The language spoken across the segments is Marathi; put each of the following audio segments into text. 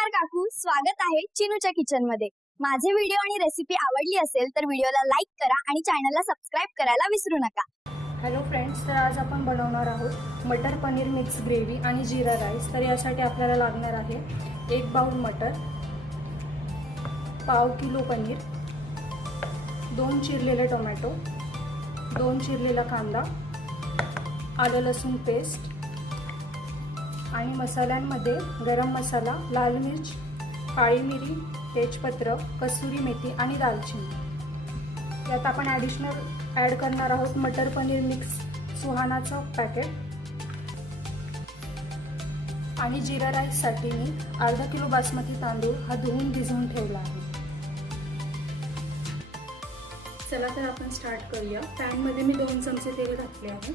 नमस्कार काकू, स्वागत आहे चिनूच्या किचन मध्ये। माझे व्हिडिओ आणि रेसिपी आवडली असेल तर व्हिडिओला लाईक करा आणि चॅनलला सबस्क्राइब करायला विसरू नका। हॅलो फ्रेंड्स, तर आज आपण बनवणार आहोत मटर पनीर मिक्स ग्रेव्ही आणि जीरा राईस। तर यासाठी आपल्याला लागणार आहे 1 बाउल मटर, पाव किलो पनीर, 2 चिरलेले टोमॅटो, 2 चिरलेला कांदा, आलं लसूण पेस्ट आणि मसाल्यांमध्ये गरम मसाला, लाल मिर्च, काळी मिरी, तेजपत्र, कसुरी मेथी आणि दालचिनी। यात आपण ॲड करणार आहोत मटर पनीर मिक्स सुहानाचं पॅकेट। आणि जीरा राईससाठी मी अर्धा किलो बासमती तांदूळ हा धुवून भिजवून ठेवला आहे। चला तर आपण स्टार्ट करूया। पॅनमध्ये मी 2 चमचे तेल घातले आहे।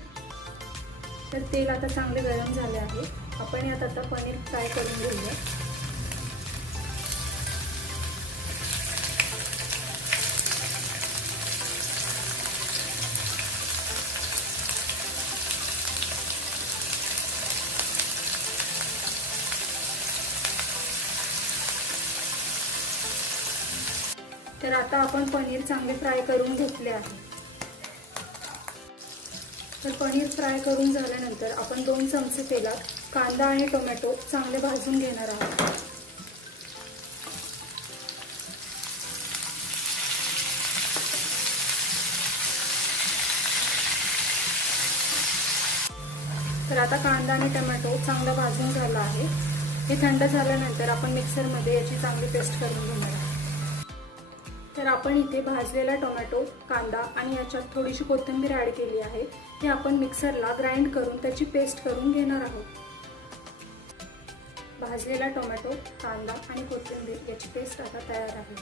तर तेल आता चांगले गरम झाले आहे। आपण यात आता पनीर फ्राय करून घेऊया। तर आता आपण पनीर चांगले फ्राय करून घेतले आहे। तर पनीर फ्राय करून झाल्यानंतर आपण 2 चमचे तेलात कांदा आणि टोमॅटो चांगले भाजून घेणार आहोत। तर आता कांदा आणि टोमॅटो चांगला भाजून झाला आहे। हे थंड झाल्यानंतर आपण मिक्सरमध्ये याची चांगली पेस्ट करून घेणार आहोत। तर आपण इथे भाजलेला टोमॅटो, कांदा आणि याच्यात थोडीशी कोथिंबीर ॲड केली आहे। हे आपण मिक्सरला ग्राइंड करून त्याची पेस्ट करून घेणार आहोत। भाजलेला टोमॅटो, कांदा आणि कोथिंबीर याची पेस्ट आता तयार आहे।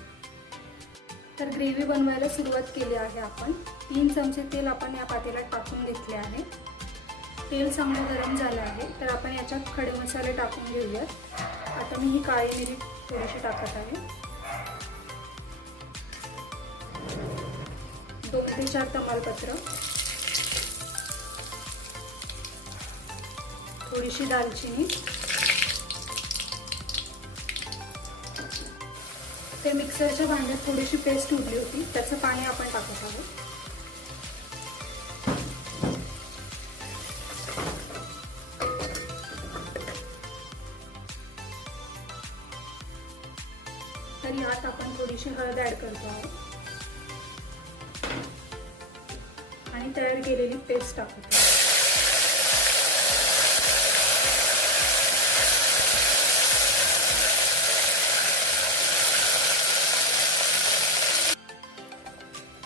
तर ग्रेव्ही बनवायला सुरुवात केली आहे आपण। 3 चमचे तेल आपण या पातेल्यात टाकून घेतले आहे। तेल चांगलं गरम झालं आहे। तर आपण याच्यात खडे मसाले टाकून घेऊयात। आता मी ही काळी मिरी थोडीशी टाकत आहे। 2 ते 4 तमालपत्र, थोडीशी दालचिनी। ते मिक्सरच्या भांड्यात थोडीशी पेस्ट उरली होती, त्याचं पाणी आपण टाकत आहोत। तर यात आपण थोडीशी हळद ॲड करतो आहोत आणि तयार केलेली पेस्ट टाकतो।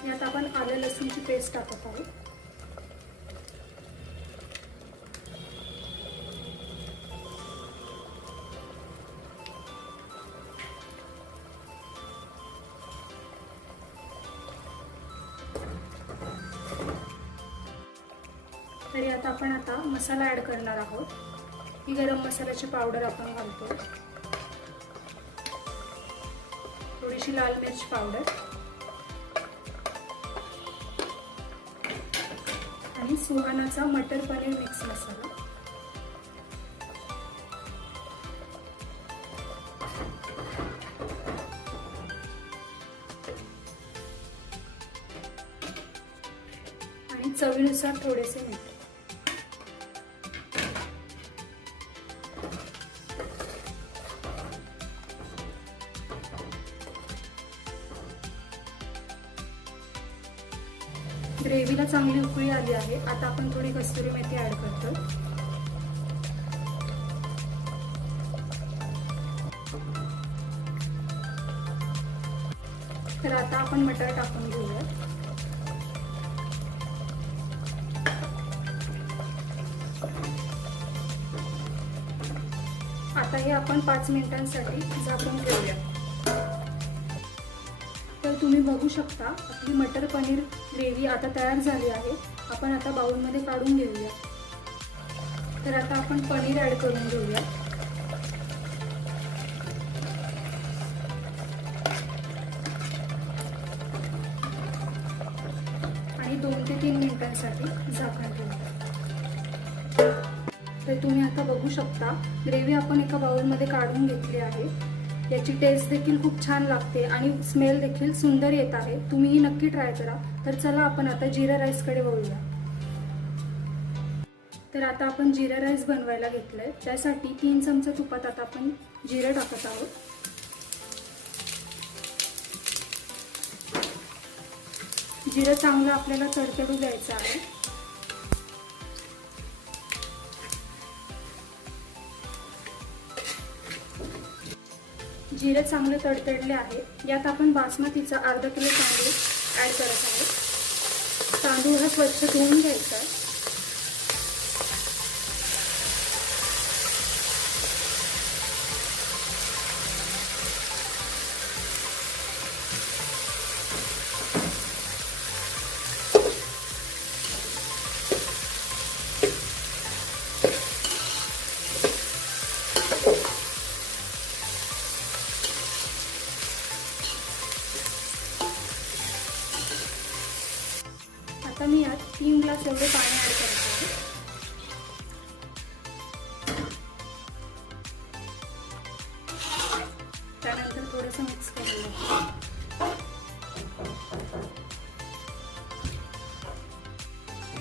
यात आपण आलं लसूणची पेस्ट टाकत आहोत। तरी आता मसाला ॲड करणार आहोत। ही गरम मसाल्याची पावडर आपण घालतो, थोडीशी लाल मिर्च पावडर आणि सुहानाचा मटर पनीर मिक्स मसाला। आणि चवीनुसार थोडेसे मीठ। ग्रेव्हीला चांगली उकळी आली आहे। आता आपण थोडी कसुरी मेथी ॲड करतो। तर आता आपण मटर टाकून घेऊया। आता हे आपण 5 मिनिटांसाठी झाकून ठेवूया। तर तुम्ही बघू शकता आपली मटर पनीर ग्रेव्ही आता तयार झाली आहे। आपण आता बाउलमध्ये काढून घेऊया। तर आता आपण पनीर ॲड करून घेऊया। आणि 2 ते 3 मिनिटांसाठी झाकण ठेवूया। तर तुम्ही आता बघू शकता ग्रेव्ही आपण एका बाउलमध्ये काढून घेतली आहे. याची टेस्ट देखील खूप छान लागते आणि स्मेल देखील सुंदर येत आहे. तुम्हीही नक्की ट्राय करा. तर चला आपण आता जिरा राईसकडे वळूया. तर आता आपण जिरा राईस बनवायला घेतलंय. त्यासाठी 3 चमचे तुपात आता आपण जिरं टाकत आहोत. जिरं चांगलं आपल्याला तडतडू द्यायचं आहे. जिरे चांगले तडतडले आहे. यात आपण बासमतीचा अर्धा किलो तांदूळ ऍड करत आहोत. तांदूळ हा स्वच्छ धुवून घ्यायचा आहे. आता मी यात 3 ग्लास एवढे पाणी ऍड करत आहे. त्यानंतर थोडंसं मिक्स करून घ्यायचं.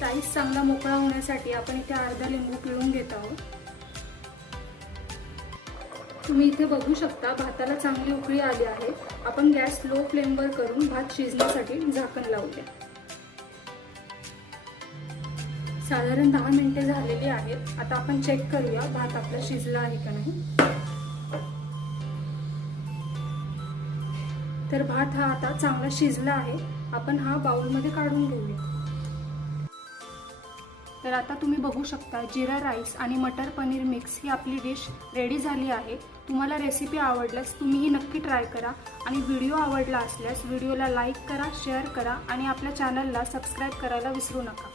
राईस चांगला मोकळा होण्यासाठी आपण इथे अर्धा लिंबू पिळून घेत आहोत. तुम्ही इथे बघू शकता भाताला चांगली उकळी आली आहे. आपण गॅस लो फ्लेमवर करून भात शिजण्यासाठी झाकण लावूया. साधारण 10 मिनिटे झालेली आहेत. आता आपण चेक करूया भात आपला शिजला आहे का नाही. तर भात हा आता चांगला शिजला आहे. आपण हा बाउलमध्ये काढून घेऊया. तर आता तुम्ही बघू शकता जिरा राईस आणि मटर पनीर मिक्स ही आपली डिश रेडी झाली आहे. तुम्हाला रेसिपी आवडल्यास तुम्हीही नक्की ट्राय करा आणि व्हिडिओ आवडला असल्यास व्हिडिओला लाईक करा, शेअर करा आणि आपल्या चॅनलला सबस्क्राईब करायला विसरू नका.